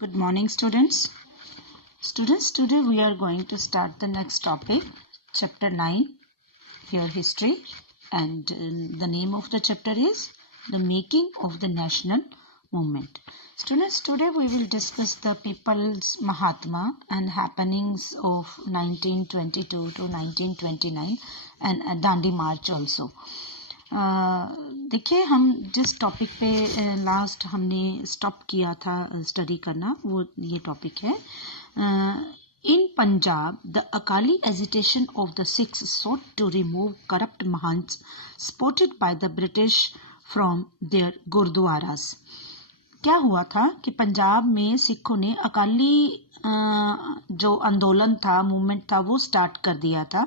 Good morning, students. Students, today we are going to start the next topic, chapter 9, Pure History, and the name of the chapter is The Making of the National Movement. Students, today we will discuss the People's Mahatma and happenings of 1922 to 1929 and Dandi March also. देखिए, हम जिस topic पे last हमने stop किया था study करना, वो ये टॉपिक है in Punjab the Akali agitation of the Sikhs sought to remove corrupt mahants supported by the British from their गुरुद्वारास। क्या हुआ था कि पंजाब में सिखों ने अकाली जो आंदोलन था, मूवमेंट था, वो स्टार्ट कर दिया था।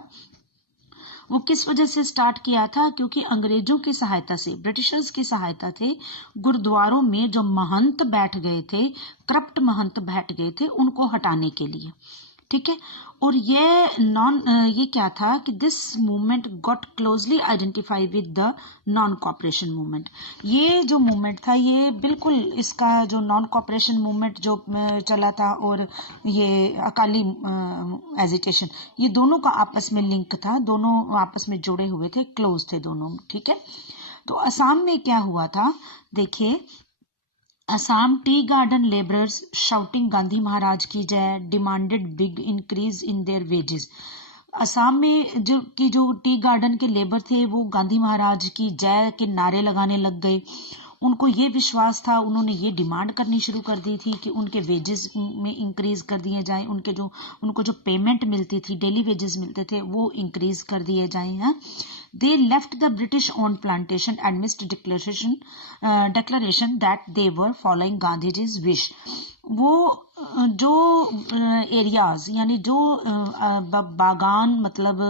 वो किस वजह से स्टार्ट किया था? क्योंकि अंग्रेजों की सहायता से, ब्रिटिशर्स की सहायता से गुरुद्वारों में जो महंत बैठ गए थे, करप्ट महंत बैठ गए थे, उनको हटाने के लिए। ठीक है। और ये क्या था कि this movement got closely identify with the non cooperation movement. ये जो मूवमेंट था, ये बिल्कुल इसका जो नॉन कॉपरेशन मूवमेंट जो चला था और ये अकाली एजिटेशन, ये दोनों का आपस में लिंक था, दोनों आपस में जुड़े हुए थे, क्लोज थे दोनों। ठीक है। तो असम में क्या हुआ था, देखिए, Assam tea garden labourers shouting Gandhi Maharaj की जय demanded big increase in their wages. Assam में जो टी गार्डन के लेबर थे, वो गांधी महाराज की जय के नारे लगाने लग गए। उनको ये विश्वास था, उन्होंने ये डिमांड करनी शुरू कर दी थी कि उनके वेजेस में इंक्रीज कर दिए जाएं, उनको जो पेमेंट मिलती थी, डेली वेजेस मिलते थे, वो इंक्रीज कर दिए जाएं। हैं। They left the British-owned plantation amidst declaration that they were following Gandhiji's wish. वो जो एरियाज यानी जो बागान मतलब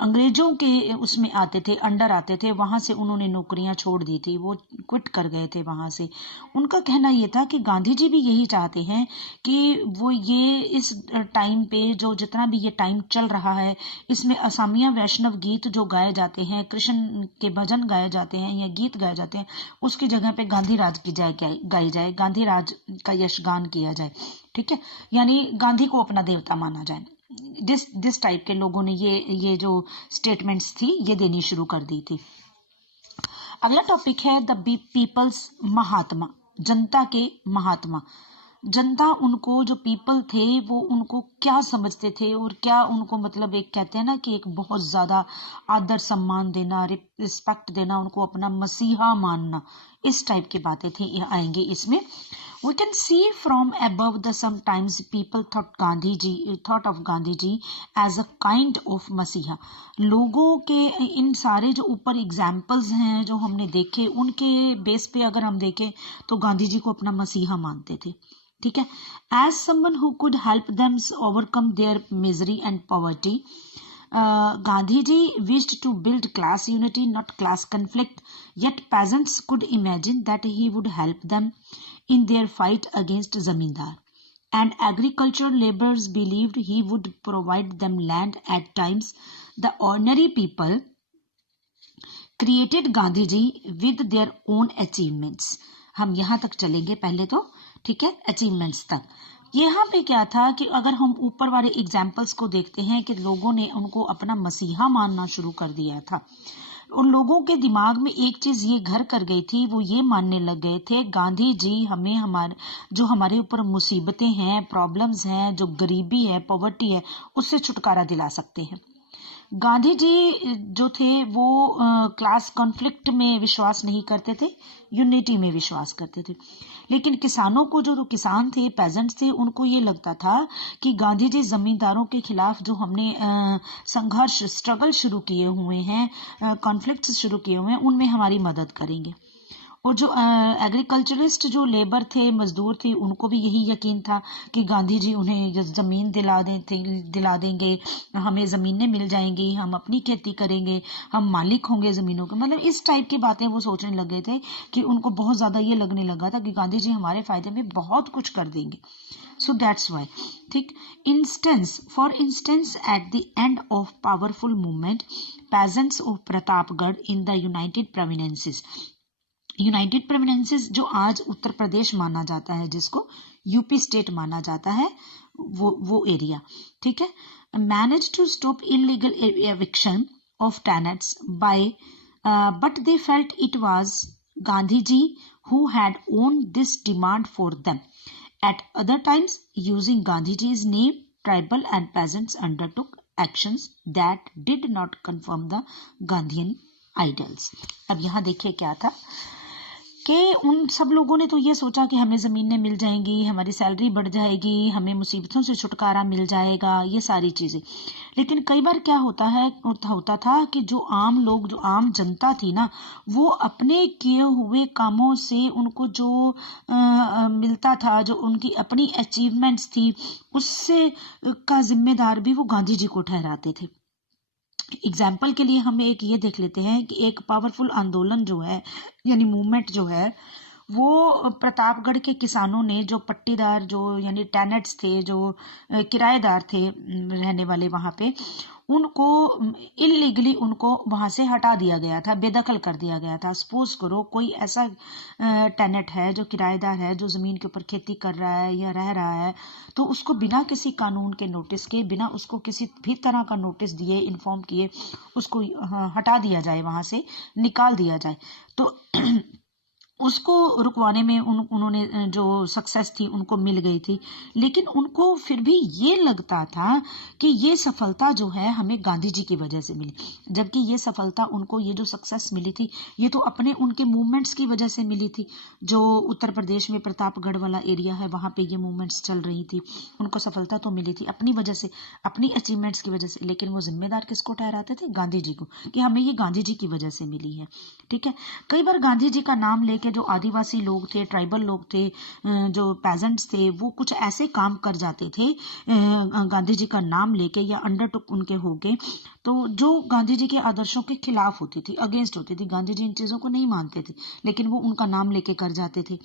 अंग्रेजों के उसमें आते थे, अंडर आते थे, वहां से उन्होंने नौकरियां छोड़ दी थी, वो क्विट कर गए थे वहां से। उनका कहना ये था कि गांधी जी भी यही चाहते हैं कि वो ये इस टाइम पे जो जितना भी ये टाइम चल रहा है, इसमें असमिया वैष्णव गीत जो गाए जाते हैं, कृष्ण के भजन गाए जाते हैं या गीत गाए जाते हैं, उसकी जगह पे गांधी राज की जय गाई जाए, गांधी राज का यशगान किया जाए। ठीक है। यानी गांधी को अपना देवता माना जाए। दिस टाइप के लोगों ने ये जो स्टेटमेंट्स थी, ये देनी शुरू कर दी थी। अगला टॉपिक है द पीपल्स महात्मा, जनता के महात्मा। जनता उनको, जो पीपल थे, वो उनको क्या समझते थे और क्या उनको मतलब एक कहते हैं ना कि एक बहुत ज्यादा आदर सम्मान देना, रिस्पेक्ट देना, उनको अपना मसीहा मानना, इस टाइप की बातें थी आएंगी इसमें। We can see from above the sometimes people thought of Gandhiji as a kind of मसीहा। लोगों के इन सारे जो ऊपर एग्जाम्पल्स हैं जो हमने देखे, उनके बेस पे अगर हम देखें तो गांधी जी को अपना मसीहा मानते थे। ठीक है। As someone who could help them overcome their misery and poverty, Gandhiji wished to build class unity, not class conflict. Yet peasants could imagine that he would help them in their fight against zamindar, and agricultural laborers believed he would provide them land at times. The ordinary people created Gandhiji with their own achievements. हम यहाँ तक चलेंगे पहले तो, ठीक है, achievements तक। यहाँ पे क्या था कि अगर हम ऊपर वाले एग्जाम्पल्स को देखते हैं कि लोगों ने उनको अपना मसीहा मानना शुरू कर दिया था, और लोगों के दिमाग में एक चीज ये घर कर गई थी, वो ये मानने लग गए थे गांधी जी हमें हमारे ऊपर मुसीबतें हैं, प्रॉब्लम्स हैं, जो गरीबी है, पॉवर्टी है, उससे छुटकारा दिला सकते हैं। गांधी जी जो थे वो क्लास कॉन्फ्लिक्ट में विश्वास नहीं करते थे, यूनिटी में विश्वास करते थे। लेकिन किसानों को, जो किसान थे, पेजेंट्स थे, उनको ये लगता था कि गांधी जी जमींदारों के खिलाफ जो हमने संघर्ष, स्ट्रगल शुरू किए हुए हैं, कॉन्फ्लिक्ट्स शुरू किए हुए हैं, उनमें हमारी मदद करेंगे। और जो एग्रीकल्चरिस्ट जो लेबर थे, मजदूर थे, उनको भी यही यकीन था कि गांधी जी उन्हें जमीन दिला देंगे, हमें जमीनें मिल जाएंगी, हम अपनी खेती करेंगे, हम मालिक होंगे जमीनों के, मतलब इस टाइप की बातें वो सोचने लग गए थे कि उनको बहुत ज्यादा ये लगने लगा था कि गांधी जी हमारे फायदे में बहुत कुछ कर देंगे। So that's why. ठीक। For instance at the end of powerful movement, peasants of Pratapgarh in the United Provinces जो आज उत्तर प्रदेश माना जाता है, जिसको यूपी स्टेट माना जाता है वो एरिया, ठीक है। Manage to stop illegal eviction of tenants by but they felt it was Gandhiji who had owned this demand for them. At other times, using Gandhiji's name, tribal and peasants undertook actions that did not confirm the Gandhian ideals. अब यहाँ देखिए क्या था कि उन सब लोगों ने तो ये सोचा कि हमें ज़मीनें मिल जाएंगी, हमारी सैलरी बढ़ जाएगी, हमें मुसीबतों से छुटकारा मिल जाएगा, ये सारी चीज़ें। लेकिन कई बार क्या होता था कि जो आम लोग, जो आम जनता थी ना, वो अपने किए हुए कामों से उनको जो मिलता था, जो उनकी अपनी अचीवमेंट्स थी, उससे का जिम्मेदार भी वो गांधी जी को ठहराते थे। एग्जाम्पल के लिए हम एक ये देख लेते हैं कि एक पावरफुल आंदोलन जो है, यानी मूवमेंट जो है, वो प्रतापगढ़ के किसानों ने, जो पट्टीदार, जो यानी टेनेंट्स थे, जो किराएदार थे रहने वाले वहाँ पे, उनको इलीगली उनको वहाँ से हटा दिया गया था, बेदखल कर दिया गया था। सपोज करो कोई ऐसा टेनेंट है जो किराएदार है, जो ज़मीन के ऊपर खेती कर रहा है या रह रहा है, तो उसको बिना किसी कानून के नोटिस के, बिना उसको किसी भी तरह का नोटिस दिए, इन्फॉर्म किए, उसको हटा दिया जाए, वहाँ से निकाल दिया जाए। तो उसको रुकवाने में उन्होंने जो सक्सेस थी उनको मिल गई थी, लेकिन उनको फिर भी ये लगता था कि ये सफलता जो है हमें गांधी जी की वजह से मिली, जबकि ये सफलता उनको, ये जो सक्सेस मिली थी, ये तो अपने उनके मूवमेंट्स की वजह से मिली थी। जो उत्तर प्रदेश में प्रतापगढ़ वाला एरिया है, वहाँ पे ये मूवमेंट्स चल रही थी, उनको सफलता तो मिली थी अपनी वजह से, अपनी अचीवमेंट्स की वजह से, लेकिन वो जिम्मेदार किसको ठहराते थे? गांधी जी को, कि हमें ये गांधी जी की वजह से मिली है, ठीक है। कई बार गांधी जी का नाम लेके जो आदिवासी लोग थे, ट्राइबल लोग थे, जो पेजेंट्स थे, वो कुछ ऐसे काम कर जाते थे गांधी जी का नाम लेके या अंडरटुक उनके होके, तो जो गांधी जी के आदर्शों के खिलाफ होती थी, अगेंस्ट होती थी। गांधी जी इन चीज़ों को नहीं मानते थे, लेकिन वो उनका नाम लेके कर जाते थे,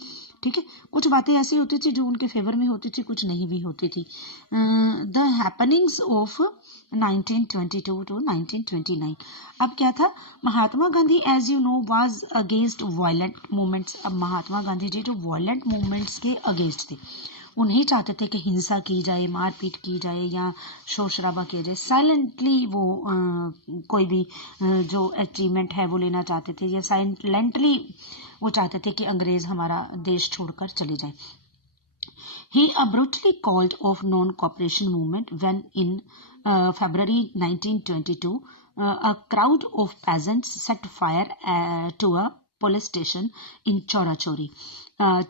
ठीक है। कुछ बातें ऐसी होती थी जो उनके फेवर में होती थी, कुछ नहीं भी होती थी। The happenings of 1922 to 1929। अब क्या था? Mahatma Gandhi, as you know, was against violent movements. अब महात्मा गांधी जी जो वायलेंट मूवमेंट्स के अगेंस्ट थे, वो नहीं चाहते थे कि हिंसा की जाए, मारपीट की जाए या शोर शराबा किया जाए। साइलेंटली वो कोई भी जो अचीवमेंट है वो लेना चाहते थे, या साइलेंटली वो चाहते थे कि अंग्रेज हमारा देश छोड़कर चले जाए। He abruptly called off non-cooperation movement when in February 1922 a crowd of peasants set fire to a police station in Chorachori.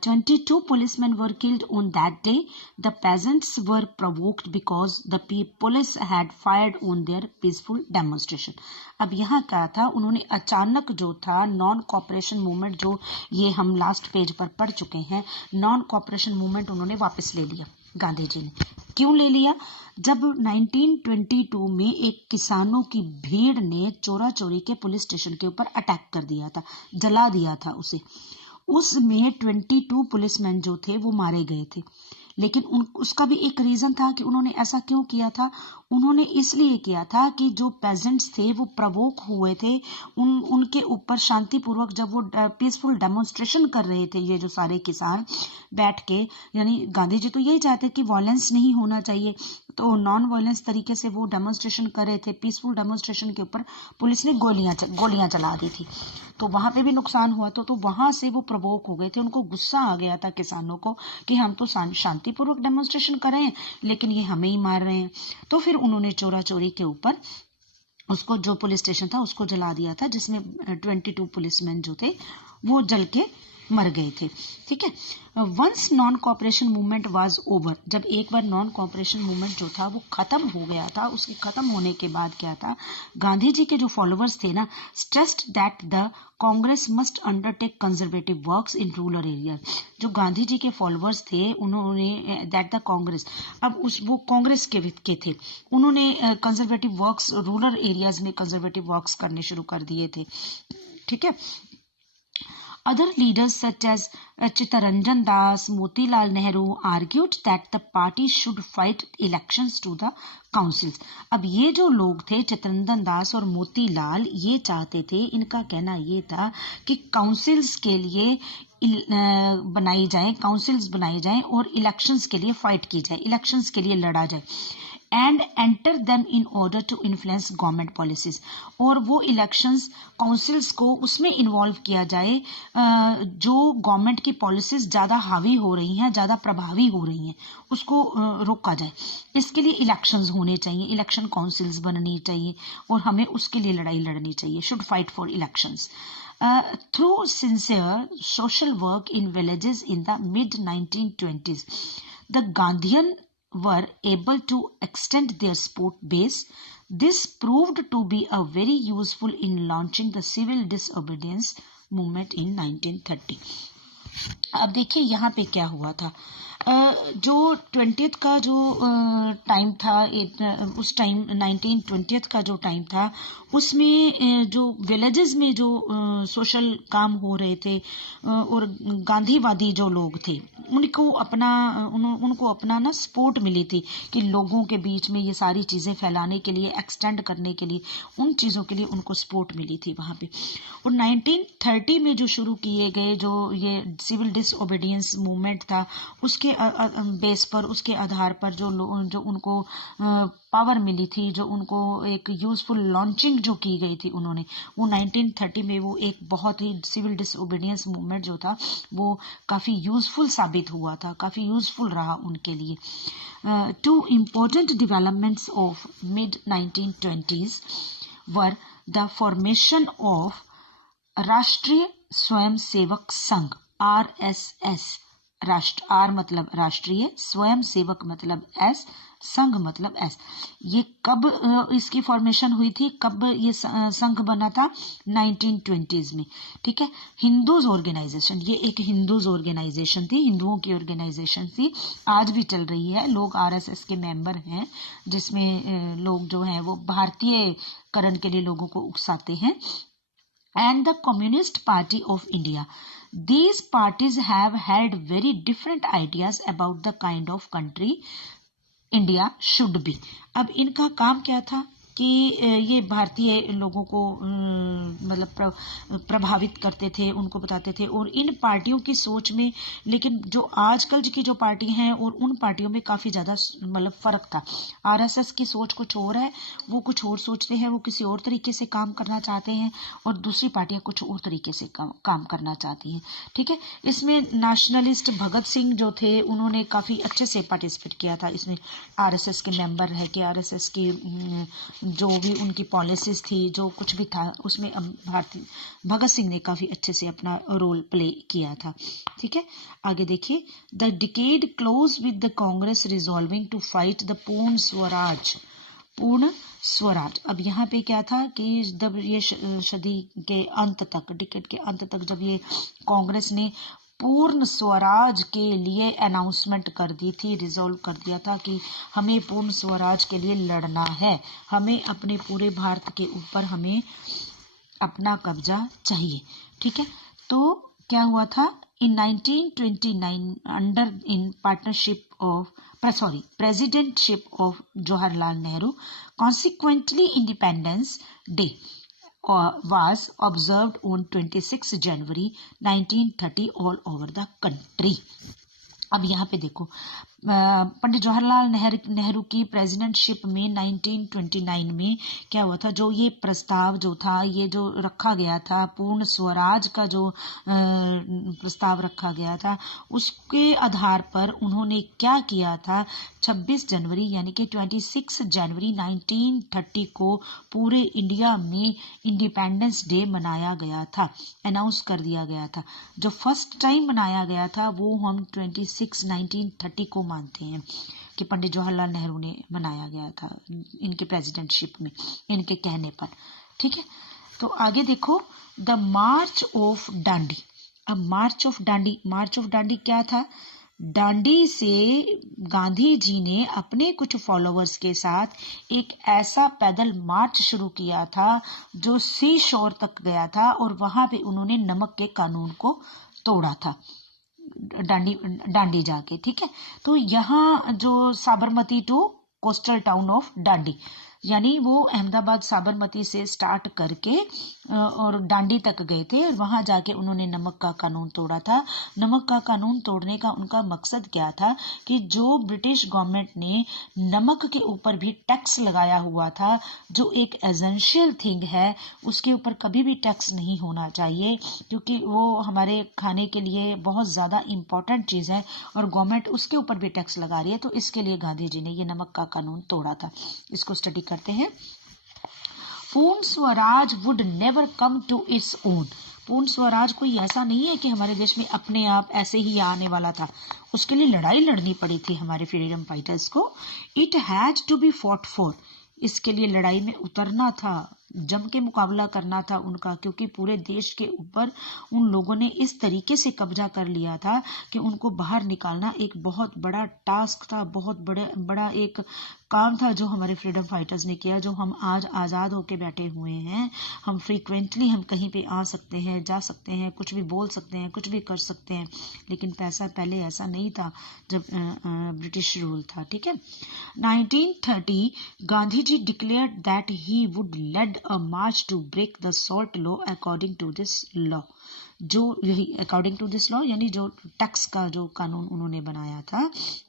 22 policemen were killed on that day. The peasants were provoked because the police had fired on their peaceful demonstration. अब यहाँ क्या था? उन्होंने अचानक जो था non cooperation movement, जो ये हम लास्ट पेज पर पढ़ चुके हैं, नॉन कॉपरेशन मूवमेंट उन्होंने वापस ले लिया गांधी जी ने। क्यों ले लिया? जब 1922 में एक किसानों की भीड़ ने चोरा चोरी के पुलिस स्टेशन के ऊपर अटैक कर दिया था, जला दिया था उसे। उसमें 22 पुलिसमैन जो थे वो मारे गए थे, लेकिन उसका भी एक रीजन था कि उन्होंने ऐसा क्यों किया था। उन्होंने इसलिए किया था कि जो पेजेंट्स थे वो प्रवोक हुए थे, उनके ऊपर शांतिपूर्वक जब वो पीसफुल डेमोन्स्ट्रेशन कर रहे थे, ये जो सारे किसान बैठ के, यानी गांधी जी तो यही चाहते कि वायलेंस नहीं होना चाहिए, तो नॉन वायलेंस तरीके से वो डेमोन्स्ट्रेशन कर रहे थे। पीसफुल डेमोन्स्ट्रेशन के ऊपर पुलिस ने गोलियां चला दी थी, तो वहां पे भी नुकसान हुआ। तो वहां से वो प्रवोक हो गए थे, उनको गुस्सा आ गया था किसानों को कि हम तो शांतिपूर्वक डेमोन्स्ट्रेशन कर रहे हैं, लेकिन ये हमें ही मार रहे हैं। तो फिर उन्होंने चोरा चोरी के ऊपर उसको, जो पुलिस स्टेशन था उसको जला दिया था, जिसमें 22 पुलिसमैन जो थे वो जल के मर गए थे, ठीक है। Once non cooperation movement was over, जब एक बार नॉन कॉपरेशन मूवमेंट जो था वो खत्म हो गया था, उसके खत्म होने के बाद क्या था, गांधी जी के जो फॉलोअर्स थे ना, stressed that the Congress must undertake conservative works in rural area. जो गांधी जी के फॉलोअर्स थे, उन्होंने दैट द कांग्रेस, अब वो कांग्रेस के थे, उन्होंने कंजर्वेटिव वर्क्स, रूरल एरियाज में कंजर्वेटिव वर्क्स करने शुरू कर दिए थे, ठीक है। Other leaders such as Chittaranjan Das, Motilal Nehru argued that the party should fight elections to the councils. अब ये जो लोग थे, चित्तरंजन दास और मोतीलाल, ये चाहते थे, इनका कहना ये था कि काउंसिल्स के लिए बनाई जाए, काउंसिल्स बनाई जाए और इलेक्शंस के लिए फाइट की जाए, इलेक्शंस के लिए लड़ा जाए, and enter them in order to influence government policies, और वो इलेक्शंस काउंसिल्स को उसमें इन्वॉल्व किया जाए जो गवर्नमेंट की पॉलिसीज ज्यादा हावी हो रही हैं, ज्यादा प्रभावी हो रही हैं, उसको रोका जाए। इसके लिए इलेक्शंस होने चाहिए, इलेक्शन काउंसिल्स बननी चाहिए और हमें उसके लिए लड़ाई लड़नी चाहिए, should fight for elections. Through sincere social work in villages in the mid-1920s, the Gandhian were able to extend their support base. This proved to be a very useful in launching the civil disobedience movement in 1930. अब देखिए यहाँ पे क्या हुआ था। जो 20th का जो टाइम था, उस टाइम 1920th का जो टाइम था, उसमें जो विलेजेस में जो सोशल काम हो रहे थे और गांधीवादी जो लोग थे उनको अपना ना सपोर्ट मिली थी कि लोगों के बीच में ये सारी चीज़ें फैलाने के लिए, एक्सटेंड करने के लिए, उन चीज़ों के लिए उनको सपोर्ट मिली थी वहाँ पे। और 1930 में जो शुरू किए गए जो ये सिविल डिसओबीडियंस मूवमेंट था, उसके बेस पर, उसके आधार पर जो उनको पावर मिली थी, जो उनको एक यूजफुल लॉन्चिंग जो की गई थी उन्होंने, वो 1930 में वो एक बहुत ही सिविल डिसओबीडियंस मूवमेंट जो था वो काफ़ी यूजफुल साबित हुआ था, काफ़ी यूजफुल रहा उनके लिए। Two important developments of mid-1920s were the formation of राष्ट्रीय स्वयं सेवक संघ, RSS। राष्ट्र, आर मतलब राष्ट्रीय, स्वयं सेवक मतलब एस, संघ मतलब एस। ये कब इसकी फॉर्मेशन हुई थी, कब ये संघ बना था? 1920s में, ठीक है। हिंदूज ऑर्गेनाइजेशन, ये एक हिंदूज ऑर्गेनाइजेशन थी, हिंदुओं की ऑर्गेनाइजेशन थी, आज भी चल रही है, लोग आरएसएस के मेंबर हैं, जिसमें लोग जो हैं वो भारतीयकरण के लिए लोगों को उकसाते हैं। And the Communist Party of India. These parties have had very different ideas about the kind of country India should be. अब इनका काम क्या था कि ये भारतीय लोगों को मतलब प्रभावित करते थे, उनको बताते थे, और इन पार्टियों की सोच में, लेकिन जो आजकल की जो पार्टी हैं और उन पार्टियों में काफ़ी ज़्यादा मतलब फ़र्क था। आरएसएस की सोच कुछ और है, वो कुछ और सोचते हैं, वो किसी और तरीके से काम करना चाहते हैं, और दूसरी पार्टियां कुछ और तरीके से काम करना चाहती हैं, ठीक है। इसमें नेशनलिस्ट भगत सिंह जो थे उन्होंने काफ़ी अच्छे से पार्टिसिपेट किया था इसमें, आरएसएस के मेंबर रह के, आरएसएस की जो भी उनकी पॉलिसीज थी, जो कुछ भी था उसमें भारतीय भगत सिंह ने काफ़ी अच्छे से अपना रोल प्ले किया था, ठीक है। आगे देखिए, the decade close with the Congress resolving to fight the Purna Swaraj. अब यहाँ पे क्या था कि जब ये सदी के अंत तक, डिकेड के अंत तक, जब ये कांग्रेस ने पूर्ण स्वराज के लिए अनाउंसमेंट कर दी थी, रिजॉल्व कर दिया था कि हमें पूर्ण स्वराज के लिए लड़ना है, हमें अपने पूरे भारत के ऊपर हमें अपना कब्जा चाहिए, ठीक है। तो क्या हुआ था, इन 1929 under in presidentship of Jawaharlal Nehru, consequently independence day was observed on 26 January 1930 all over the country. अब यहाँ पे देखो, पंडित जवाहरलाल नेहरू की प्रेसिडेंटशिप में 1929 में क्या हुआ था, जो ये प्रस्ताव जो था, ये जो रखा गया था, पूर्ण स्वराज का जो प्रस्ताव रखा गया था, उसके आधार पर उन्होंने क्या किया था, 26 जनवरी यानी कि 26 जनवरी 1930 को पूरे इंडिया में इंडिपेंडेंस डे मनाया गया था, अनाउंस कर दिया गया था। जो फर्स्ट टाइम मनाया गया था वो हम 1930 को मानते हैं कि पंडित जवाहरलाल नेहरू ने मनाया गया था, इनकी प्रेसिडेंटशिप में, इनके कहने पर, ठीक है। तो आगे देखो, द मार्च ऑफ डांडी। अब मार्च ऑफ डांडी क्या था, डांडी से गांधी जी ने अपने कुछ फॉलोअर्स के साथ एक ऐसा पैदल मार्च शुरू किया था जो सी शोर तक गया था, और वहां पे उन्होंने नमक के कानून को तोड़ा था, डांडी जाके, ठीक है। तो यहाँ जो Sabarmati to coastal town of Dandi, यानी वो अहमदाबाद साबरमती से स्टार्ट करके और डांडी तक गए थे और वहां जाके उन्होंने नमक का कानून तोड़ा था। नमक का कानून तोड़ने का उनका मकसद क्या था कि जो ब्रिटिश गवर्नमेंट ने नमक के ऊपर भी टैक्स लगाया हुआ था, जो एक एसेंशियल थिंग है, उसके ऊपर कभी भी टैक्स नहीं होना चाहिए, क्योंकि वो हमारे खाने के लिए बहुत ज्यादा इंपॉर्टेंट चीज है और गवर्नमेंट उसके ऊपर भी टैक्स लगा रही है। तो इसके लिए गांधी जी ने ये नमक का कानून तोड़ा था। इसको स्टडी करते हैं। Purna Swaraj would never come to its own. Purna Swaraj कोई ऐसा नहीं है कि हमारे देश में अपने आप ऐसे ही आने वाला था। उसके लिए लड़ाई लड़नी पड़ी थी हमारे फ्रीडम फाइटर्स को। It has to be fought for. इसके लिए लड़ाई में उतरना था, जम के मुकाबला करना था उनका, क्योंकि पूरे देश के ऊपर उन लोगों ने इस तरीके से कब्जा कर लिया था कि उनको बाहर निकालना एक बहुत बड़ा टास्क था, बहुत बड़ा एक काम था जो हमारे फ्रीडम फाइटर्स ने किया। जो हम आज आज़ाद होके बैठे हुए हैं, हम फ्रीक्वेंटली हम कहीं पे आ सकते हैं, जा सकते हैं, कुछ भी बोल सकते हैं, कुछ भी कर सकते हैं, लेकिन पैसा पहले ऐसा नहीं था जब ब्रिटिश रूल था। ठीक है। 1930 Gandhi ji declared that he would led a march to break the salt law according to this law। जो यही अकॉर्डिंग टू दिस लॉ यानी जो टैक्स का जो कानून उन्होंने बनाया था,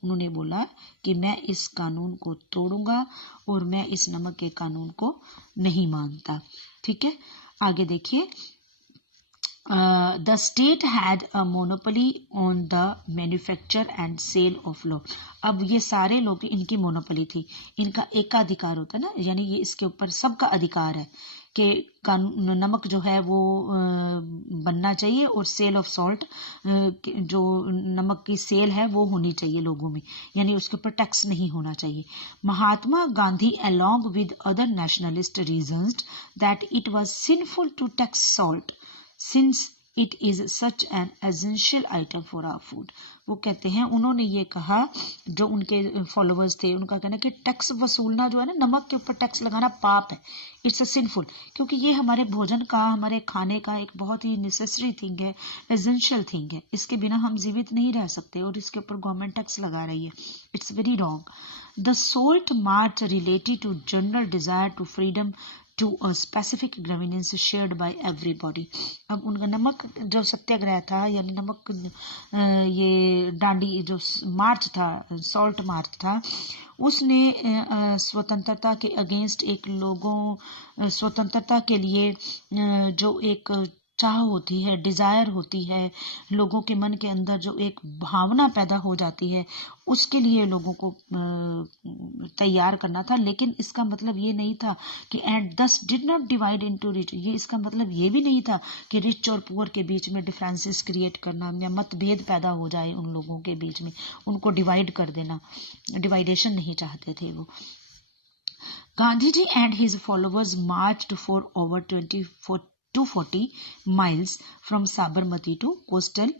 उन्होंने बोला कि मैं इस कानून को तोड़ूंगा और मैं इस नमक के कानून को नहीं मानता। ठीक है, आगे देखिए। The state had a monopoly on the manufacture and sale of law। अब ये सारे लोग इनकी मोनोपोली थी, इनका एकाधिकार होता है ना, यानी ये इसके ऊपर सबका अधिकार है कि नमक जो है वो बनना चाहिए और सेल ऑफ सॉल्ट, जो नमक की सेल है वो होनी चाहिए लोगों में, यानी उसके ऊपर टैक्स नहीं होना चाहिए। Mahatma Gandhi along with other nationalist reasoned that it was sinful to tax salt since it is such an essential item for our food। वो कहते हैं, उन्होंने ये कहा, जो उनके फॉलोअर्स थे उनका कहना कि टैक्स वसूलना जो है ना, नमक के ऊपर टैक्स लगाना पाप है, इट्स अ सिंफुल, क्योंकि ये हमारे भोजन का, हमारे खाने का एक बहुत ही नेसेसरी थिंग है, एसेंशियल थिंग है, इसके बिना हम जीवित नहीं रह सकते और इसके ऊपर गवर्नमेंट टैक्स लगा रही है। It's very wrong. The salt march related to general desire to freedom to a specific grievance shared by everybody। अब उनका नमक जो सत्याग्रह था, यानी नमक ये डांडी जो मार्च था, सॉल्ट मार्च था, उसने स्वतंत्रता के अगेंस्ट एक लोगों, स्वतंत्रता के लिए जो एक चाह होती है, डिजायर होती है, लोगों के मन के अंदर जो एक भावना पैदा हो जाती है, उसके लिए लोगों को तैयार करना था। लेकिन इसका मतलब ये नहीं था कि एंड दस did not divide into rich, ये इसका मतलब ये भी नहीं था कि रिच और पुअर के बीच में डिफरेंसेस क्रिएट करना या मतभेद पैदा हो जाए उन लोगों के बीच में, उनको डिवाइड कर देना, डिवाइडेशन नहीं चाहते थे वो। Gandhi ji and his followers marched for over 240 miles from Sabarmati to coastal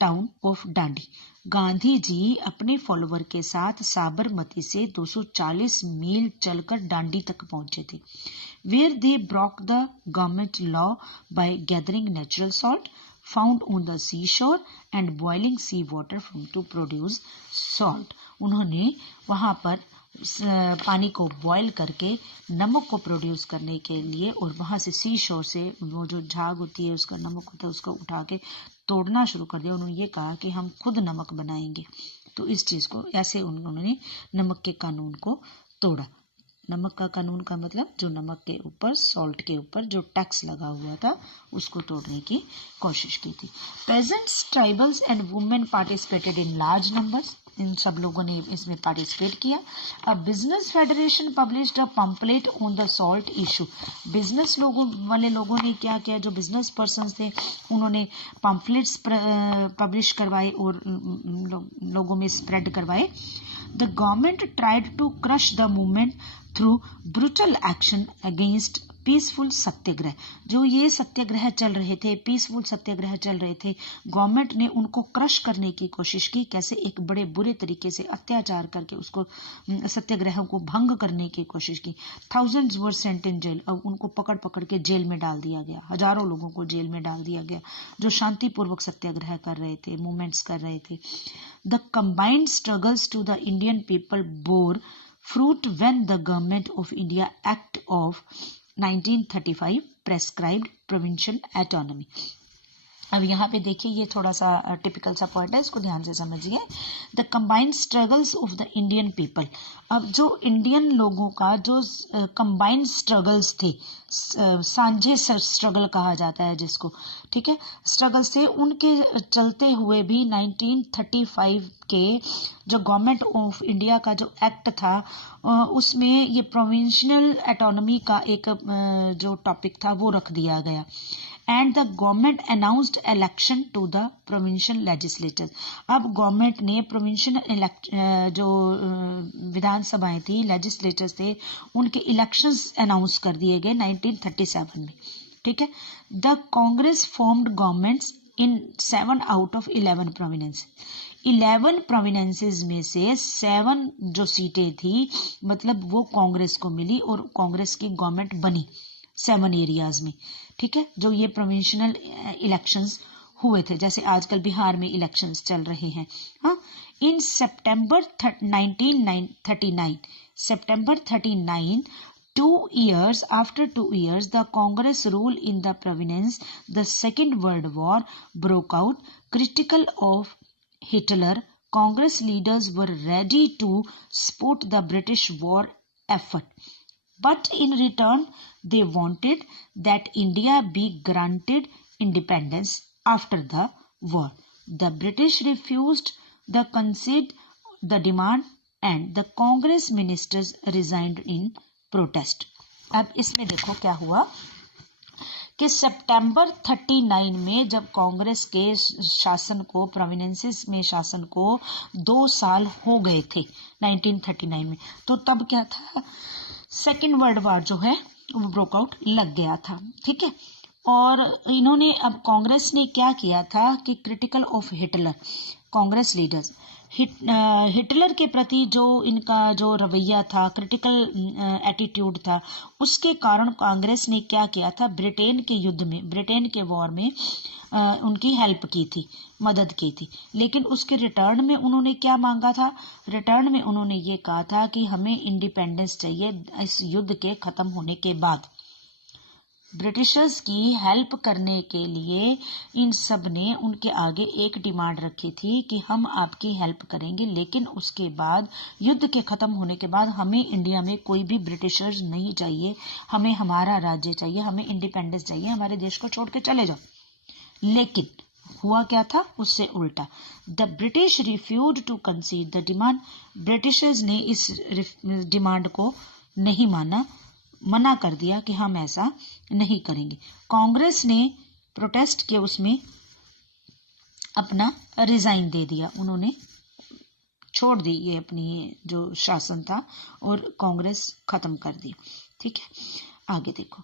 town of Dandi. Gandhi ji अपने फॉलोअर के साथ साबरमती से 240 मील चलकर डांडी तक पहुंचे थे। Where they broke the government law by gathering natural salt found on the sea shore and boiling sea water from to produce salt. उन्होंने वहां पर पानी को बॉयल करके नमक को प्रोड्यूस करने के लिए, और वहां से सी शोर से वो जो झाग होती है उसका नमक होता है, उसको उठा के तोड़ना शुरू कर दिया। उन्होंने ये कहा कि हम खुद नमक बनाएंगे। तो इस चीज को ऐसे उन्होंने नमक के कानून को तोड़ा। नमक का कानून का मतलब जो नमक के ऊपर, सॉल्ट के ऊपर जो टैक्स लगा हुआ था, उसको तोड़ने की कोशिश की थी। Peasants, tribals and women participated in large numbers. इन सब लोगों ने इसमें पार्टिसिपेट किया। अब business federation published a pamphlet on the salt issue. Business वाले लोगों ने क्या किया, जो बिजनेस पर्सन्स थे उन्होंने पम्पलेट्स पब्लिश करवाए और लोगों में स्प्रेड करवाए। The government tried to crush the movement through brutal action against peaceful satyagraha. जो ये सत्याग्रह चल रहे थे, पीसफुल सत्याग्रह चल रहे थे, गवर्नमेंट ने उनको क्रश करने की कोशिश की। कैसे? एक बड़े बुरे तरीके से अत्याचार करके उसको, सत्याग्रह को भंग करने की कोशिश की। Thousands were sent in jail. अब उनको पकड़ पकड़ के जेल में डाल दिया गया, हजारों लोगों को जेल में डाल दिया गया जो शांतिपूर्वक सत्याग्रह कर रहे थे, मूवमेंट्स कर रहे थे। The combined struggles to the Indian people bore fruit when the government of India Act of 1935 prescribed provincial autonomy. अब यहाँ पे देखिए ये थोड़ा सा टिपिकल सा पॉइंट है, इसको ध्यान से समझिए। The combined struggles of the Indian people, अब जो इंडियन लोगों का जो कंबाइंड स्ट्रगल्स थे, सांझे स्ट्रगल कहा जाता है जिसको, ठीक है, स्ट्रगल्स थे, उनके चलते हुए भी 1935 के जो गवर्नमेंट ऑफ इंडिया का जो एक्ट था उसमें ये प्रोविंशियल ऑटोनॉमी का एक जो टॉपिक था वो रख दिया गया। And the government announced election to the provincial legislature, अब गवर्नमेंट ने प्रोविंशियल जो विधानसभाएं थी, लेजिस्लेचर्स थे, उनके इलेक्शंस अनाउंस कर दिए गए 1937 में, ठीक है। The Congress formed governments in 7 out of 11 provinces, 11 provinces में से 7 जो सीटें थी मतलब वो कांग्रेस को मिली और कांग्रेस की गवर्नमेंट बनी 7 एरियाज में, ठीक है, जो ये प्रोविंशियल इलेक्शंस हुए थे, जैसे आजकल बिहार में इलेक्शंस चल रहे हैं। हाँ, इन सितंबर 1939, सितंबर 39, 2 years after 2 years the Congress rule in the province, the Second World War broke out. Critical of Hitler, Congress leaders were ready to support the British war effort, but in return they wanted that India be granted independence after the war. The British refused the concede the demand and the Congress ministers resigned in protest. अब इसमें देखो क्या हुआ कि सितंबर 39 में जब कांग्रेस के शासन को, प्रोविंसेस में शासन को 2 साल हो गए थे 1939 में, तो तब क्या था, सेकेंड वर्ल्ड वॉर जो है वो ब्रोकआउट लग गया था, ठीक है। और इन्होंने, अब कांग्रेस ने क्या किया था कि critical of Hitler, Congress leaders Hitler के प्रति जो इनका जो रवैया था, क्रिटिकल एटीट्यूड था, उसके कारण कांग्रेस ने क्या किया था, ब्रिटेन के युद्ध में, ब्रिटेन के वॉर में उनकी हेल्प की थी, मदद की थी, लेकिन उसके रिटर्न में उन्होंने क्या मांगा था, रिटर्न में उन्होंने ये कहा था कि हमें इंडिपेंडेंस चाहिए इस युद्ध के खत्म होने के बाद। ब्रिटिशर्स की हेल्प करने के लिए इन सब ने उनके आगे एक डिमांड रखी थी कि हम आपकी हेल्प करेंगे, लेकिन उसके बाद, युद्ध के खत्म होने के बाद, हमें इंडिया में कोई भी ब्रिटिशर्स नहीं चाहिए, हमें हमारा राज्य चाहिए, हमें इंडिपेंडेंस चाहिए, हमारे देश को छोड़ के चले जाओ। लेकिन हुआ क्या था, उससे उल्टा, the British refuse to concede the demand, Britishers ने इस डिमांड को नहीं माना, मना कर दिया कि हम ऐसा नहीं करेंगे। कांग्रेस ने प्रोटेस्ट के उसमें अपना रिजाइन दे दिया, उन्होंने छोड़ दी ये अपनी जो शासन था और कांग्रेस खत्म कर दी, ठीक है। आगे देखो,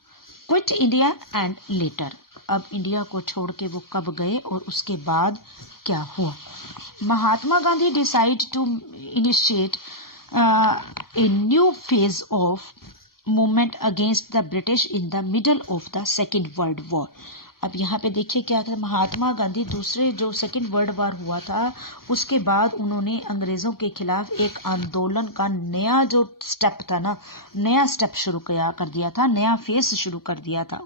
क्विट इंडिया एंड लेटर, अब इंडिया को छोड़ के वो कब गए और उसके बाद क्या हुआ। Mahatma Gandhi decide to initiate a new phase of movement against the British in the middle of the second world war. अब यहाँ पे देखिए क्या था, महात्मा गांधी दूसरे जो सेकेंड वर्ल्ड वॉर हुआ था उसके बाद उन्होंने अंग्रेजों के खिलाफ एक आंदोलन का नया जो स्टेप था ना, नया स्टेप शुरू कर दिया था, नया फेज शुरू कर दिया था।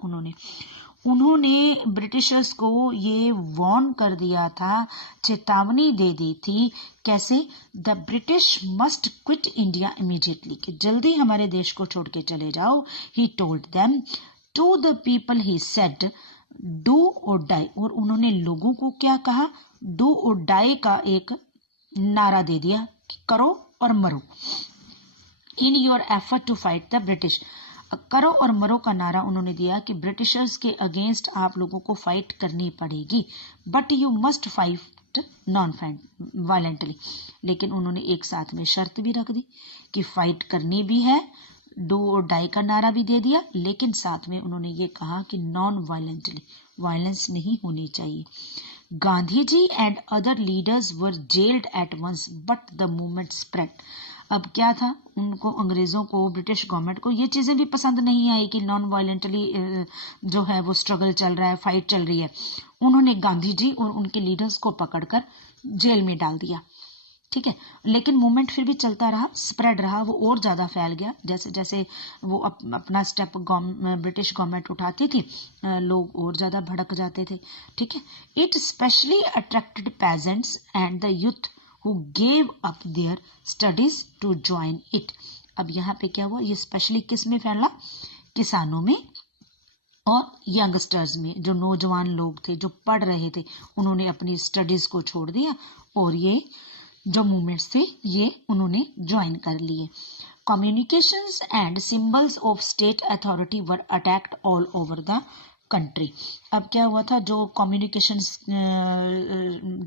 उन्होंने ब्रिटिशर्स को ये वार्न कर दिया था, चेतावनी दे दी थी, कैसे, the British must quit India immediately, कि जल्दी हमारे देश को छोड़ के चले जाओ। He told them to the people he said do or die, और उन्होंने लोगों को क्या कहा, डू और डाई का एक नारा दे दिया, करो और मरो, in your effort to fight the British, करो और मरो का नारा उन्होंने दिया कि ब्रिटिशर्स के अगेंस्ट आप लोगों को फाइट करनी पड़ेगी, but you must fight non violently. लेकिन उन्होंने एक साथ में शर्त भी रख दी कि फाइट करनी भी है, डू और डाई का नारा भी दे दिया, लेकिन साथ में उन्होंने ये कहा कि नॉन वायलेंटली, वायलेंस नहीं होनी चाहिए। Gandhi ji and other leaders were jailed at once but the movement spread. अब क्या था, उनको, अंग्रेजों को, ब्रिटिश गवर्नमेंट को ये चीजें भी पसंद नहीं आई कि नॉन वायलेंटली जो है वो स्ट्रगल चल रहा है, फाइट चल रही है। उन्होंने गांधी जी और उनके लीडर्स को पकड़कर जेल में डाल दिया। ठीक है। लेकिन मूवमेंट फिर भी चलता रहा, स्प्रेड रहा, वो और ज़्यादा फैल गया। जैसे जैसे वो अपना स्टेप ब्रिटिश गवर्नमेंट उठाती थी, लोग और ज़्यादा भड़क जाते थे। ठीक है। It specially attracted peasants and the youth who gave up their studies to join it. अब यहाँ पे क्या हुआ, ये स्पेशली किस में फैला, किसानों में और यंगस्टर्स में। जो नौजवान लोग थे, जो पढ़ रहे थे, उन्होंने अपनी स्टडीज को छोड़ दिया और ये जो मूवमेंट्स थे ये उन्होंने ज्वाइन कर लिए। Communications and symbols of state authority were attacked all over the country. अब क्या हुआ था, जो कम्युनिकेशंस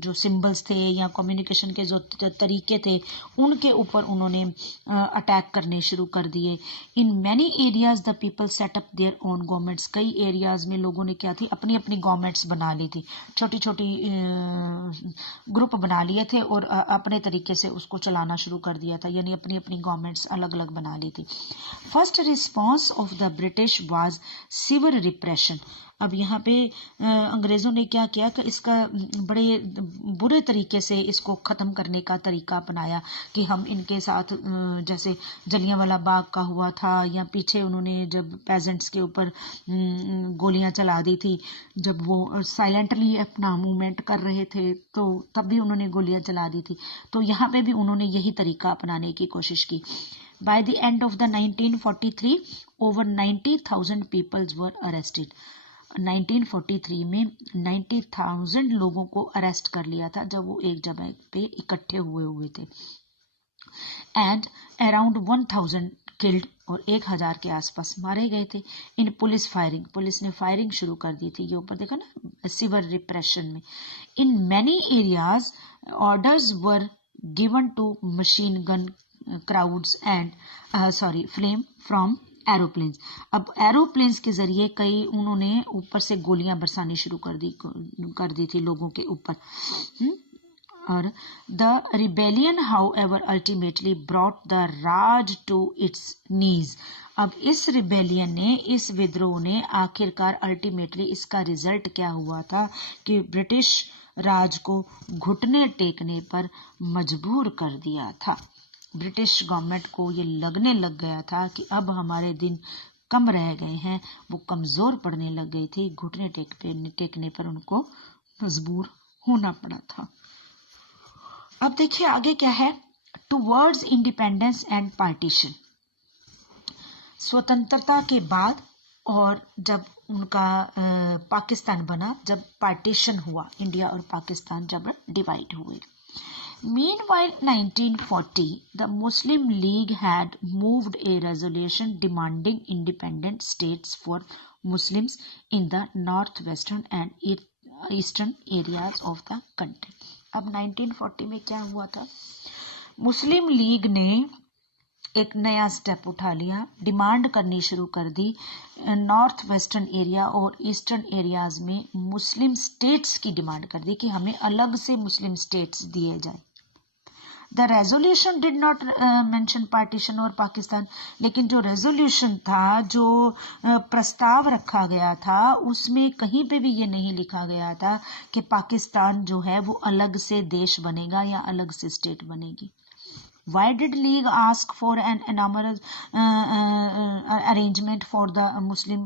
जो सिंबल्स थे या कम्युनिकेशन के जो तरीके थे, उनके ऊपर उन्होंने अटैक करने शुरू कर दिए। इन many areas the people set up their own governments. कई एरियाज में लोगों ने क्या थी, अपनी अपनी गवर्नमेंट्स बना ली थी, छोटी छोटी ग्रुप बना लिए थे और अपने तरीके से उसको चलाना शुरू कर दिया था, यानी अपनी अपनी गवर्नमेंट्स अलग अलग बना ली थी। First response of the British was severe repression. अब यहाँ पे अंग्रेजों ने क्या किया कि इसका बड़े बुरे तरीके से इसको ख़त्म करने का तरीका अपनाया कि हम इनके साथ जैसे जलियांवाला बाग का हुआ था, या पीछे उन्होंने जब पेजेंट्स के ऊपर गोलियां चला दी थी, जब वो साइलेंटली अपना मूवमेंट कर रहे थे तो तब भी उन्होंने गोलियां चला दी थी। तो यहाँ पे भी उन्होंने यही तरीका अपनाने की कोशिश की। By the end of the 1943, over 90,000 people were arrested. 1943 में 90,000 लोगों को अरेस्ट कर लिया था जब वो एक जगह पे इकट्ठे हुए थे। एंड अराउंड 1000 किल्ड, और 1000 के आसपास मारे गए थे। इन पुलिस फायरिंग, पुलिस ने फायरिंग शुरू कर दी थी, ये ऊपर देखा ना, सिवियर रिप्रेशन में। In many areas orders were given to machine gun crowds and flame from aeroplanes. अब एरोप्लेन्स के जरिए कई उन्होंने ऊपर से गोलियां बरसानी शुरू कर दी थी लोगों के ऊपर। और the rebellion however ultimately brought the Raj to its knees. अब इस रिबेलियन ने, इस विद्रोह ने आखिरकार अल्टीमेटली इसका रिजल्ट क्या हुआ था कि ब्रिटिश राज को घुटने टेकने पर मजबूर कर दिया था। ब्रिटिश गवर्नमेंट को ये लगने लग गया था कि अब हमारे दिन कम रह गए हैं, वो कमजोर पड़ने लग गई थी, घुटने टेकने पर उनको मजबूर होना पड़ा था। अब देखिए आगे क्या है, टुवर्ड्स इंडिपेंडेंस एंड पार्टीशन। स्वतंत्रता के बाद और जब उनका पाकिस्तान बना, जब पार्टीशन हुआ, इंडिया और पाकिस्तान जब डिवाइड हुए। Meanwhile, 1940, the Muslim League had moved a resolution demanding independent states for Muslims in the northwestern and eastern areas of the country. अब 1940 में क्या हुआ था, मुस्लिम लीग ने एक नया स्टेप उठा लिया, डिमांड करनी शुरू कर दी नॉर्थ वेस्टर्न एरिया और ईस्टर्न एरियाज में मुस्लिम स्टेट्स की डिमांड कर दी कि हमें अलग से मुस्लिम स्टेट्स दिए जाए। The resolution did not mention partition और पाकिस्तान, लेकिन जो रेजोल्यूशन था, जो प्रस्ताव रखा गया था, उसमें कहीं पे भी ये नहीं लिखा गया था कि पाकिस्तान जो है वो अलग से देश बनेगा या अलग से स्टेट बनेगी। Why did League ask for an enormous arrangement for the Muslim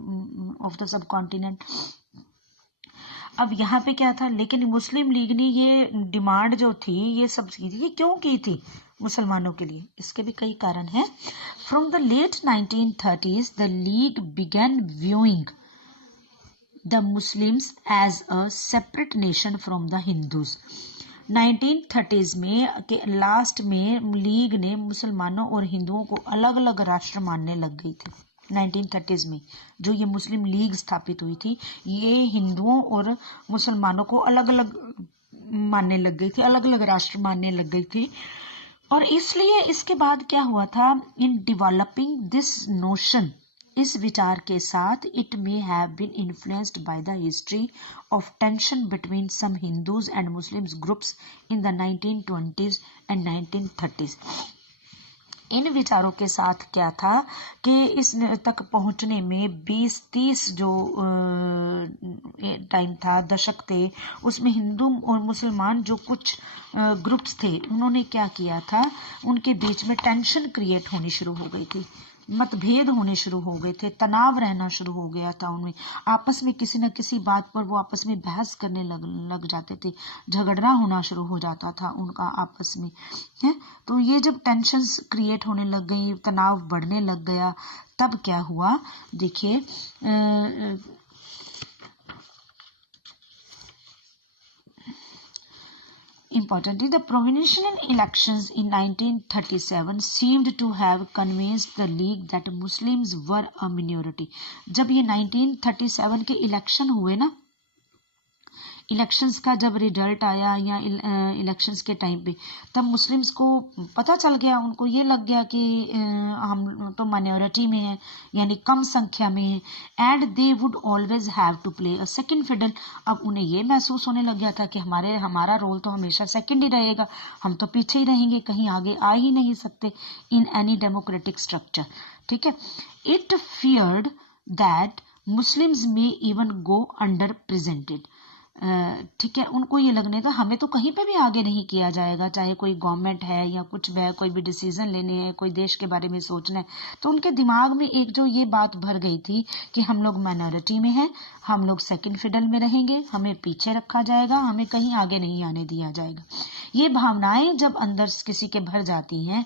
of the subcontinent? अब यहाँ पे क्या था, लेकिन मुस्लिम लीग ने ये डिमांड जो थी, ये सब की थी, ये क्यों की थी मुसलमानों के लिए? इसके भी कई कारण हैं। From the late 1930s the League began viewing the Muslims as a separate nation from the Hindus. 1930s में के लास्ट में लीग ने मुसलमानों और हिंदुओं को अलग अलग राष्ट्र मानने लग गई थी। 1930s में जो ये मुस्लिम लीग स्थापित हुई थी, ये हिंदुओं और मुसलमानों को अलग अलग मानने लग गई थी, अलग अलग राष्ट्र मानने लग गई थी। और इसलिए इसके बाद क्या हुआ था, इन डेवलपिंग दिस नोशन, इस विचार के साथ, it may have been influenced by the history of tension between some Hindus and Muslims groups in the 1920s and 1930s। इन विचारों के साथ क्या था कि इस तक पहुंचने में 20-30 जो टाइम था, दशक थे, उसमें हिंदू और मुसलमान जो कुछ ग्रुप्स थे, उन्होंने क्या किया था, उनके बीच में टेंशन क्रिएट होनी शुरू हो गई थी, मतभेद होने शुरू हो गए थे, तनाव रहना शुरू हो गया था उनमें, आपस में किसी न किसी बात पर वो आपस में बहस करने लग जाते थे, झगड़ना होना शुरू हो जाता था उनका आपस में, है। तो ये जब टेंशन्स क्रिएट होने लग गई, तनाव बढ़ने लग गया, तब क्या हुआ, देखिए Importantly, the provincial elections in 1937 seemed to have convinced the League that Muslims were a minority. जब ये 1937 के इलेक्शन हुए ना, इलेक्शंस का जब रिजल्ट आया या इलेक्शंस के टाइम पे, तब मुस्लिम्स को पता चल गया, उनको ये लग गया कि हम तो माइनॉरिटी में हैं, यानी कम संख्या में हैं, and they would always have to play a second fiddle. अब उन्हें ये महसूस होने लग गया था कि हमारा रोल तो हमेशा सेकंड ही रहेगा, हम तो पीछे ही रहेंगे, कहीं आगे आ ही नहीं सकते इन एनी डेमोक्रेटिक स्ट्रक्चर, ठीक है। इट फियर्ड दैट मुस्लिम्स में इवन गो अंडर प्रेजेंटेड, ठीक है, उनको ये लगने था हमें तो कहीं पे भी आगे नहीं किया जाएगा, चाहे कोई गवर्नमेंट है या कुछ है, कोई भी डिसीजन लेने हैं, कोई देश के बारे में सोचना है, तो उनके दिमाग में एक जो ये बात भर गई थी कि हम लोग माइनॉरिटी में हैं, हम लोग सेकंड फिडल में रहेंगे, हमें पीछे रखा जाएगा, हमें कहीं आगे नहीं आने दिया जाएगा। ये भावनाएं जब अंदर किसी के भर जाती हैं,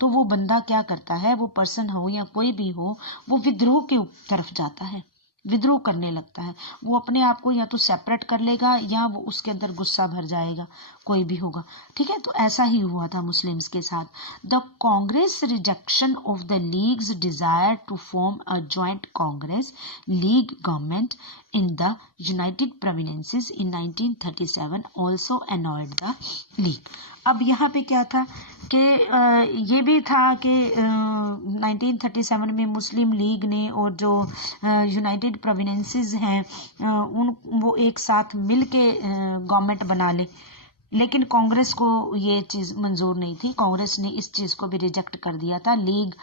तो वो बंदा क्या करता है, वो पर्सन हो या कोई भी हो, वो विद्रोह के तरफ जाता है, विद्रोह करने लगता है, वो अपने आप को या तो सेपरेट कर लेगा या वो उसके अंदर गुस्सा भर जाएगा, कोई भी होगा, ठीक है। तो ऐसा ही हुआ था मुस्लिम्स के साथ। The Congress rejection of the League's desire to form a joint Congress League government in the United Provinces in 1937 also annoyed the League. अब यहाँ पे क्या था कि ये भी था कि 1937 में मुस्लिम लीग ने और जो यूनाइटेड प्रोविंसेस हैं वो एक साथ मिल के गवर्नमेंट बना ले, लेकिन कांग्रेस को ये चीज़ मंजूर नहीं थी, कांग्रेस ने इस चीज़ को भी रिजेक्ट कर दिया था। लीग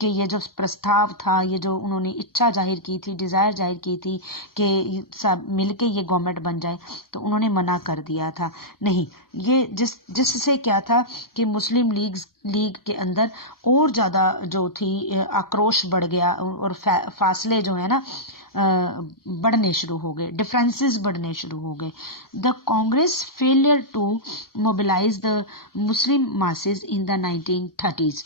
के ये जो प्रस्ताव था, ये जो उन्होंने इच्छा जाहिर की थी, डिज़ायर जाहिर की थी कि सब मिलके ये गवर्नमेंट बन जाए, तो उन्होंने मना कर दिया था, नहीं, ये जिससे क्या था कि मुस्लिम लीग के अंदर और ज़्यादा जो थी आक्रोश बढ़ गया और फासले जो है ना बढ़ने शुरू हो गए, डिफरेंसेस बढ़ने शुरू हो गए। The Congress failure to mobilise the Muslim masses in the 1930s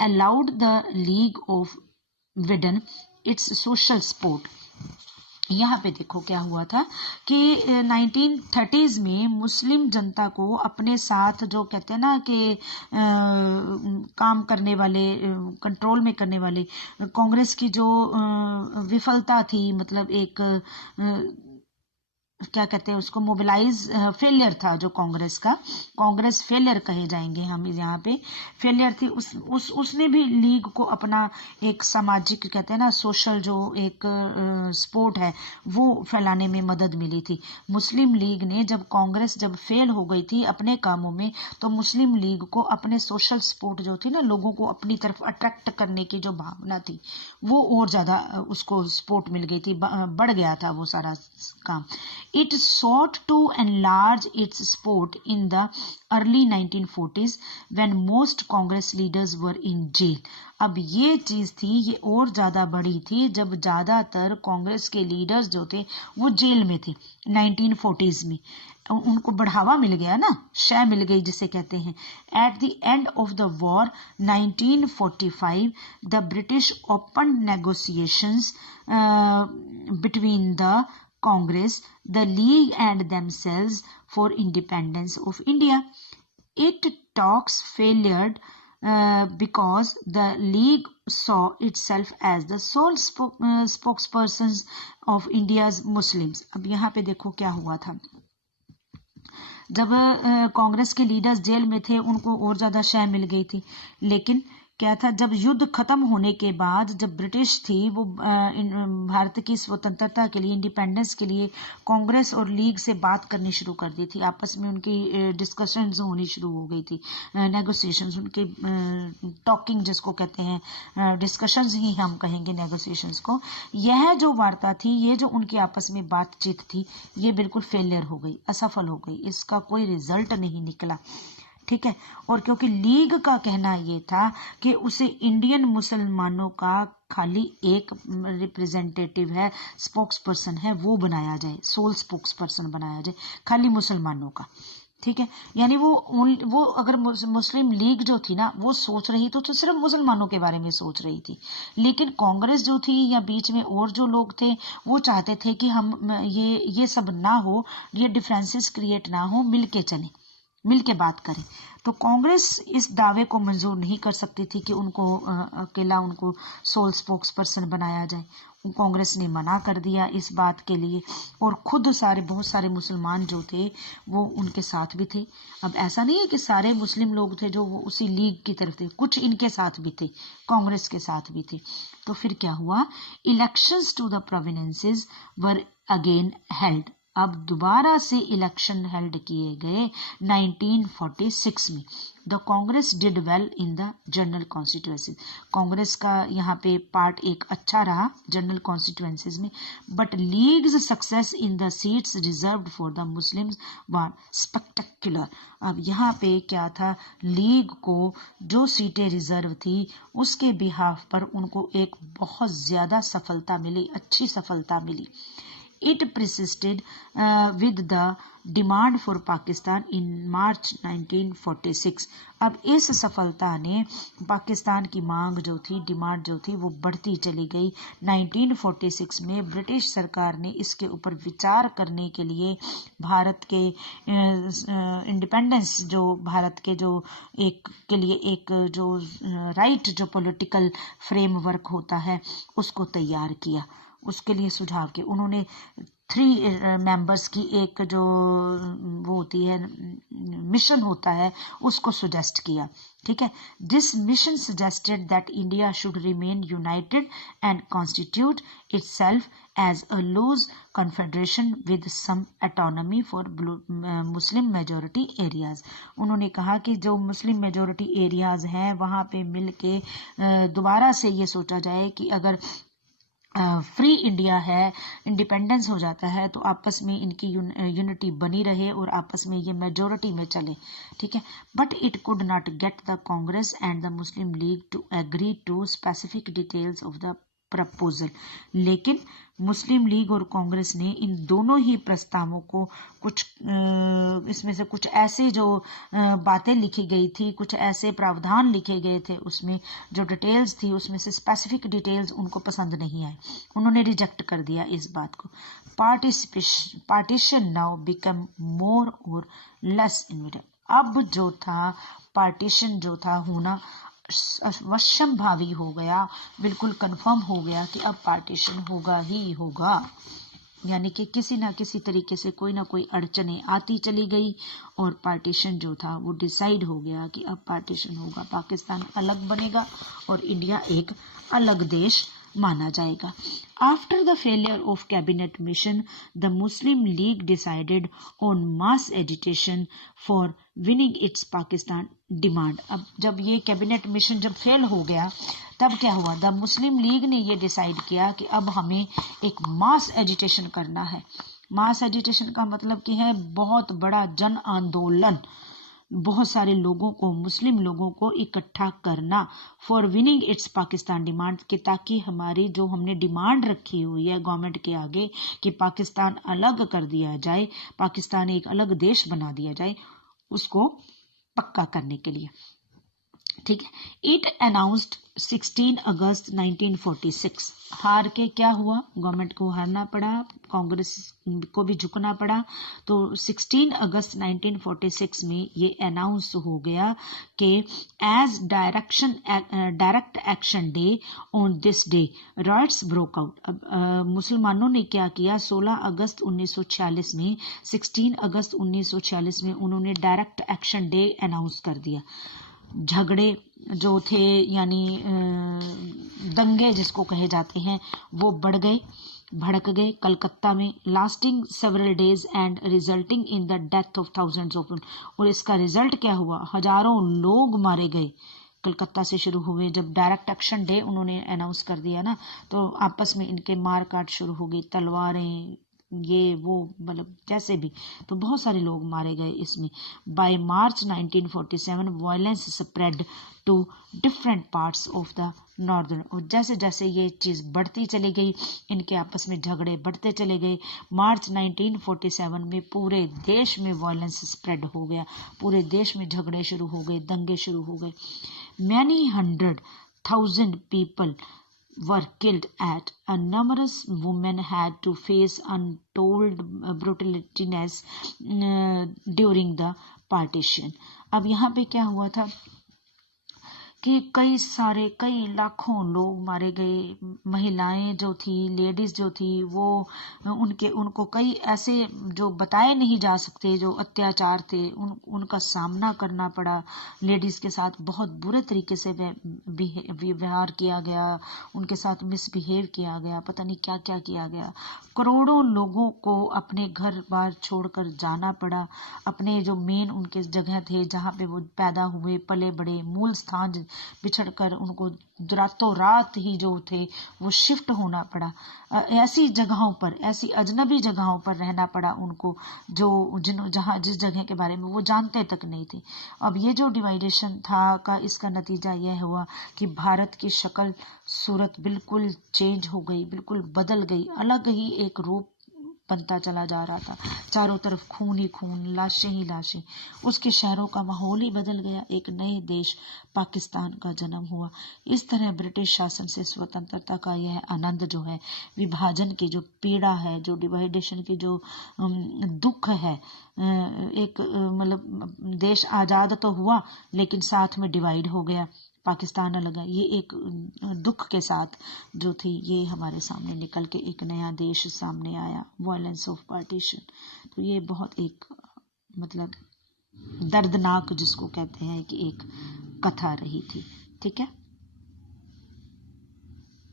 allowed the League of Widen its social support। यहाँ पे देखो क्या हुआ था कि 1930s में मुस्लिम जनता को अपने साथ, जो कहते हैं ना कि काम करने वाले, कंट्रोल में करने वाले, कांग्रेस की जो विफलता थी, मतलब एक क्या कहते हैं उसको, मोबिलाइज फेलियर था जो कांग्रेस का, कांग्रेस फेलियर कहे जाएंगे हम यहाँ पे, फेलियर थी, उसने भी लीग को अपना एक सामाजिक, कहते हैं ना सोशल, जो एक सपोर्ट है वो फैलाने में मदद मिली थी। मुस्लिम लीग ने जब कांग्रेस जब फेल हो गई थी अपने कामों में, तो मुस्लिम लीग को अपने सोशल सपोर्ट जो थी ना, लोगों को अपनी तरफ अट्रैक्ट करने की जो भावना थी, वो और ज्यादा उसको सपोर्ट मिल गई थी, बढ़ गया था वो सारा काम। It sought to enlarge its support in the early 1940s when most Congress leaders were in jail। अब ये चीज थी, ये और ज्यादा बड़ी थी जब ज्यादातर कांग्रेस के लीडर्स जो थे वो जेल में थे 1940s में, उनको बढ़ावा मिल गया ना, शय मिल गई जिसे कहते हैं। Eight the end of the war 1945 the British open negotiations between the Congress, the League and themselves for independence of India. It talks failed because the League saw itself as the sole spokespersons of India's Muslims। अब यहाँ पे देखो क्या हुआ था, जब कांग्रेस के leaders jail में थे, उनको और ज्यादा शय मिल गई थी, लेकिन क्या था, जब युद्ध खत्म होने के बाद जब ब्रिटिश थी वो भारत की स्वतंत्रता के लिए, इंडिपेंडेंस के लिए कांग्रेस और लीग से बात करनी शुरू कर दी थी। आपस में उनकी डिस्कशंस होनी शुरू हो गई थी, नेगोशिएशंस, उनके टॉकिंग जिसको कहते हैं, डिस्कशंस ही हम कहेंगे नेगोशिएशंस को। यह जो वार्ता थी, ये जो उनकी आपस में बातचीत थी, ये बिल्कुल फेलियर हो गई, असफल हो गई, इसका कोई रिजल्ट नहीं निकला। ठीक है। और क्योंकि लीग का कहना ये था कि उसे इंडियन मुसलमानों का खाली एक रिप्रेजेंटेटिव है, स्पोक्स पर्सन है, वो बनाया जाए, सोल स्पोक्स पर्सन बनाया जाए, खाली मुसलमानों का। ठीक है। यानी वो अगर मुस्लिम लीग जो थी ना, वो सोच रही तो सिर्फ मुसलमानों के बारे में सोच रही थी, लेकिन कांग्रेस जो थी या बीच में और जो लोग थे, वो चाहते थे कि हम ये सब ना हो, ये डिफरेंसेस क्रिएट ना हो, मिल के चलें, मिल के बात करें। तो कांग्रेस इस दावे को मंजूर नहीं कर सकती थी कि उनको अकेला उनको सोल स्पोक्स पर्सन बनाया जाए। कांग्रेस ने मना कर दिया इस बात के लिए, और खुद बहुत सारे मुसलमान जो थे वो उनके साथ भी थे। अब ऐसा नहीं है कि सारे मुस्लिम लोग थे जो वो उसी लीग की तरफ थे, कुछ इनके साथ भी थे, कांग्रेस के साथ भी थे। तो फिर क्या हुआ, elections to the provinces were again held. अब दोबारा से इलेक्शन हेल्ड किए गए 1946 में। The Congress did well in the general constituencies. Congress का यहाँ पे पार्ट एक अच्छा रहा जनरल कॉन्स्टिट्यूएंसीज में, but League's success in the seats reserved for the Muslims were spectacular. अब यहाँ पे क्या था, लीग को जो सीटें रिजर्व थी उसके बिहाफ पर उनको एक बहुत ज्यादा सफलता मिली, अच्छी सफलता मिली। It persisted with the demand for Pakistan in March 1946. अब इस सफलता ने पाकिस्तान की मांग जो थी, डिमांड जो थी, वो बढ़ती चली गई। 1946 में ब्रिटिश सरकार ने इसके ऊपर विचार करने के लिए भारत के इंडिपेंडेंस, जो भारत के जो एक के लिए एक जो राइट जो पॉलिटिकल फ्रेमवर्क होता है उसको तैयार किया। उसके लिए सुझाव के उन्होंने 3 मेंबर्स की एक जो वो होती है मिशन होता है उसको सजेस्ट किया। ठीक है। This mission suggested that India should remain united and constitute itself as a loose confederation with some autonomy for Muslim majority areas. उन्होंने कहा कि जो मुस्लिम मेजोरिटी एरियाज हैं वहां पे मिल के दोबारा से ये सोचा जाए कि अगर फ्री इंडिया है, इंडिपेंडेंस हो जाता है, तो आपस में इनकी यूनिटी बनी रहे और आपस में ये मेजोरिटी में चले। ठीक है। But it could not get the Congress and the Muslim League to agree to specific details of the proposal. लेकिन मुस्लिम लीग और कांग्रेस ने इन दोनों ही प्रस्तावों को कुछ इसमें से कुछ ऐसे जो बातें लिखी गई थी, कुछ ऐसे प्रावधान लिखे गए थे, उसमें जो डिटेल्स थी उसमें से स्पेसिफिक डिटेल्स उनको पसंद नहीं आए, उन्होंने रिजेक्ट कर दिया इस बात को। पार्टीशन नाउ बिकम मोर और लेस इनविटेबल। अब जो था पार्टीशन जो था होना अवश्यम भावी हो गया, बिल्कुल कंफर्म हो गया कि अब पार्टीशन होगा ही होगा। यानी कि किसी ना किसी तरीके से कोई ना कोई अड़चने आती चली गई और पार्टीशन जो था वो डिसाइड हो गया कि अब पार्टीशन होगा, पाकिस्तान अलग बनेगा और इंडिया एक अलग देश माना जाएगा। After the failure of cabinet mission, the Muslim League decided on mass agitation for winning its Pakistan demand. अब जब ये कैबिनेट मिशन जब फेल हो गया तब क्या हुआ, द मुस्लिम लीग ने ये डिसाइड किया कि अब हमें एक मास एजिटेशन करना है। मास एजिटेशन का मतलब कि है बहुत बड़ा जन आंदोलन, बहुत सारे लोगों को, मुस्लिम लोगों को इकट्ठा करना for winning it's Pakistan demand, कि ताकि हमारी जो हमने डिमांड रखी हुई है गवर्नमेंट के आगे कि पाकिस्तान अलग कर दिया जाए, पाकिस्तान एक अलग देश बना दिया जाए, उसको पक्का करने के लिए। ठीक है। इट अनाउंस्ड 16 अगस्त 1946। हार के क्या हुआ, गवर्नमेंट को हारना पड़ा, कांग्रेस को भी झुकना पड़ा। तो 16 अगस्त 1946 में ये अनाउंस हो गया कि as direct action day on this day riots broke out. अब मुसलमानों ने क्या किया, 16 अगस्त 1946 में, 16 अगस्त 1946 में उन्होंने डायरेक्ट एक्शन डे अनाउंस कर दिया। झगड़े जो थे यानी दंगे जिसको कहे जाते हैं वो बढ़ गए, भड़क गए कलकत्ता में, lasting several days and resulting in the death of thousands of, और इसका रिजल्ट क्या हुआ, हजारों लोग मारे गए। कलकत्ता से शुरू हुए, जब डायरेक्ट एक्शन डे उन्होंने अनाउंस कर दिया ना, तो आपस में इनके मार काट शुरू हो गई, तलवारें ये वो मतलब जैसे भी, तो बहुत सारे लोग मारे गए इसमें। By March 1947 violence spread to different parts of the northern, और जैसे जैसे ये चीज़ बढ़ती चली गई, इनके आपस में झगड़े बढ़ते चले गए। मार्च 1947 में पूरे देश में वायलेंस स्प्रेड हो गया, पूरे देश में झगड़े शुरू हो गए, दंगे शुरू हो गए। Many 100,000 people were killed at a numerous women had to face untold brutalities during the partition। अब यहाँ पे क्या हुआ था कि कई लाखों लोग मारे गए, महिलाएं जो थी, लेडीज जो थी, वो उनको कई ऐसे जो बताए नहीं जा सकते जो अत्याचार थे उनका सामना करना पड़ा। लेडीज के साथ बहुत बुरे तरीके से व्यवहार किया गया, उनके साथ मिसबिहेव किया गया, पता नहीं क्या क्या किया गया। करोड़ों लोगों को अपने घर बार छोड़कर जाना पड़ा, अपने जो मेन उनके जगह थे जहाँ पे वो पैदा हुए पले बड़े, मूल स्थान बिछड़कर उनको रातों रात ही जो थे वो शिफ्ट होना पड़ा। ऐसी जगहों पर, ऐसी अजनबी जगहों पर रहना पड़ा उनको जो जिस जगह के बारे में वो जानते तक नहीं थे। अब ये जो डिवाइडेशन था का इसका नतीजा यह हुआ कि भारत की शक्ल सूरत बिल्कुल चेंज हो गई, बिल्कुल बदल गई, अलग ही एक रूप बनता चला जा रहा था। चारों तरफ खून ही खून, लाशें ही लाशें, उसके शहरों का माहौल ही बदल गया, एक नए देश पाकिस्तान का जन्म हुआ। इस तरह ब्रिटिश शासन से स्वतंत्रता का यह आनंद जो है, विभाजन की जो पीड़ा है, जो डिवाइडेशन की जो दुख है, एक मतलब देश आजाद तो हुआ लेकिन साथ में डिवाइड हो गया, पाकिस्तान अलग है, ये एक दुख के साथ जो थी ये हमारे सामने निकल के एक नया देश सामने आया, वायलेंस ऑफ पार्टीशन। तो ये बहुत एक मतलब दर्दनाक जिसको कहते हैं कि एक कथा रही थी। ठीक है।